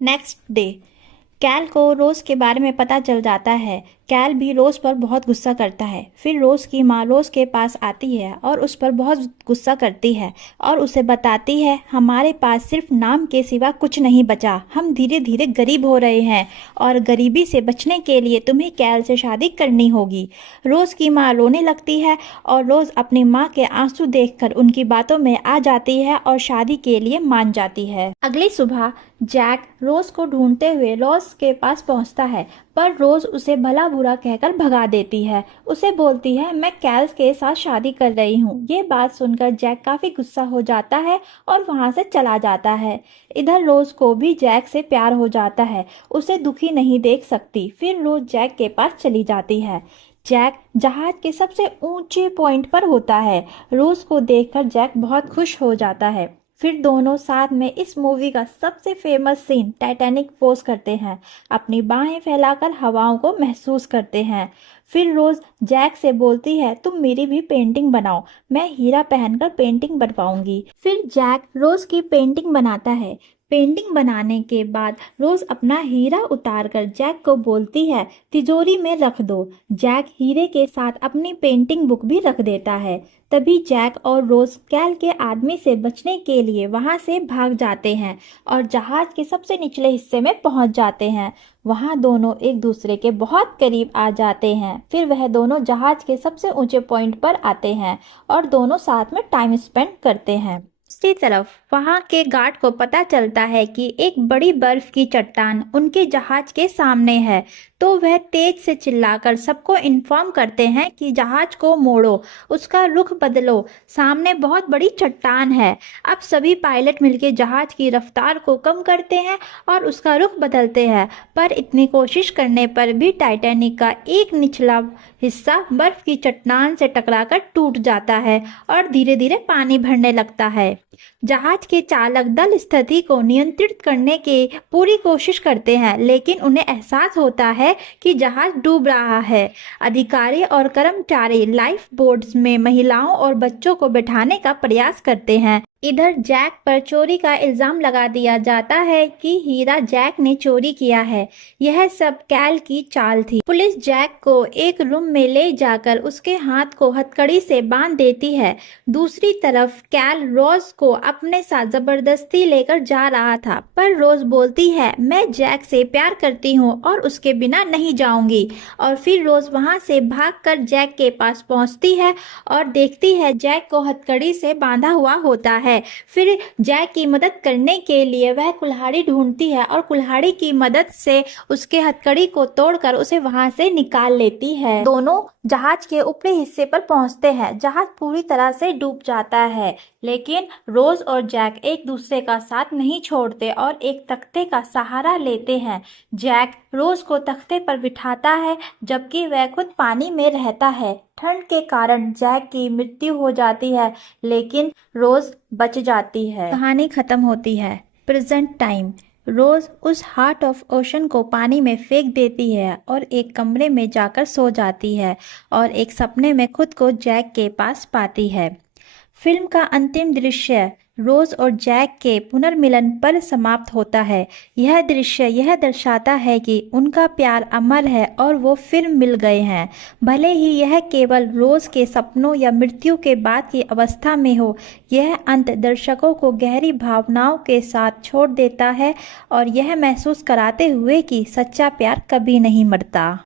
Next day. कैल को रोज के बारे में पता चल जाता है। कैल भी रोज पर बहुत गुस्सा करता है। फिर रोज की माँ रोज के पास आती है और उस पर बहुत गुस्सा करती है और उसे बताती है, हमारे पास सिर्फ नाम के सिवा कुछ नहीं बचा। हम धीरे धीरे गरीब हो रहे हैं और गरीबी से बचने के लिए तुम्हें कैल से शादी करनी होगी। रोज की माँ रोने लगती है और रोज अपनी माँ के आंसू देखकर उनकी बातों में आ जाती है और शादी के लिए मान जाती है। अगली सुबह जैक रोज को ढूंढते हुए रोज के पास पहुंचता है, पर रोज उसे भला बुरा कहकर भगा देती है। उसे बोलती है, मैं कैल के साथ शादी कर रही हूँ। ये बात सुनकर जैक काफी गुस्सा हो जाता है और वहां से चला जाता है। इधर रोज को भी जैक से प्यार हो जाता है। उसे दुखी नहीं देख सकती। फिर रोज जैक के पास चली जाती है। जैक जहाज के सबसे ऊंचे पॉइंट पर होता है। रोज को देखकर जैक बहुत खुश हो जाता है। फिर दोनों साथ में इस मूवी का सबसे फेमस सीन टाइटैनिक पोज करते हैं, अपनी बाहें फैलाकर हवाओं को महसूस करते हैं। फिर रोज जैक से बोलती है, तुम मेरी भी पेंटिंग बनाओ, मैं हीरा पहनकर पेंटिंग बनवाऊंगी। फिर जैक रोज की पेंटिंग बनाता है। पेंटिंग बनाने के बाद रोज अपना हीरा उतारकर जैक को बोलती है, तिजोरी में रख दो। जैक हीरे के साथ अपनी पेंटिंग बुक भी रख देता है। तभी जैक और रोज कैल के आदमी से बचने के लिए वहां से भाग जाते हैं और जहाज के सबसे निचले हिस्से में पहुंच जाते हैं। वहां दोनों एक दूसरे के बहुत करीब आ जाते हैं। फिर वह दोनों जहाज के सबसे ऊंचे पॉइंट पर आते हैं और दोनों साथ में टाइम स्पेंड करते हैं। दूसरी तरफ वहां के गार्ड को पता चलता है कि एक बड़ी बर्फ की चट्टान उनके जहाज के सामने है, तो वह तेज से चिल्लाकर सबको इन्फॉर्म करते हैं कि जहाज को मोड़ो, उसका रुख बदलो, सामने बहुत बड़ी चट्टान है। अब सभी पायलट मिलकर जहाज की रफ्तार को कम करते हैं और उसका रुख बदलते हैं, पर इतनी कोशिश करने पर भी टाइटैनिक का एक निचला हिस्सा बर्फ की चट्टान से टकराकर टूट जाता है और धीरे धीरे पानी भरने लगता है। जहाज के चालक दल स्थिति को नियंत्रित करने की पूरी कोशिश करते हैं, लेकिन उन्हें एहसास होता है कि जहाज डूब रहा है। अधिकारी और कर्मचारी लाइफ बोट्स में महिलाओं और बच्चों को बिठाने का प्रयास करते हैं। इधर जैक पर चोरी का इल्जाम लगा दिया जाता है कि हीरा जैक ने चोरी किया है। यह सब कैल की चाल थी। पुलिस जैक को एक रूम में ले जाकर उसके हाथ को हथकड़ी से बांध देती है। दूसरी तरफ कैल रोज को अपने साथ जबरदस्ती लेकर जा रहा था, पर रोज बोलती है, मैं जैक से प्यार करती हूँ और उसके बिना नहीं जाऊंगी। और फिर रोज वहां से भागकर जैक के पास पहुंचती है और देखती है जैक को हथकड़ी से बांधा हुआ होता है। फिर जैक की मदद करने के लिए वह कुल्हाड़ी ढूंढती है और कुल्हाड़ी की मदद से उसके हथकड़ी को तोड़कर उसे वहां से निकाल लेती है। दोनों जहाज के ऊपरी हिस्से पर पहुंचते हैं। जहाज पूरी तरह से डूब जाता है, लेकिन रोज और जैक एक दूसरे का साथ नहीं छोड़ते और एक तख्ते का सहारा लेते हैं। जैक रोज को तख्ते पर बिठाता है जबकि वह खुद पानी में रहता है। ठंड के कारण जैक की मृत्यु हो जाती है, लेकिन रोज बच जाती है। कहानी खत्म होती है। Present time. रोज उस हार्ट ऑफ ओशन को पानी में फेंक देती है और एक कमरे में जाकर सो जाती है और एक सपने में खुद को जैक के पास पाती है। फिल्म का अंतिम दृश्य रोज और जैक के पुनर्मिलन पर समाप्त होता है। यह दृश्य यह दर्शाता है कि उनका प्यार अमर है और वो फिर मिल गए हैं। भले ही यह केवल रोज के सपनों या मृत्यु के बाद की अवस्था में हो, यह अंत दर्शकों को गहरी भावनाओं के साथ छोड़ देता है और यह महसूस कराते हुए कि सच्चा प्यार कभी नहीं मरता।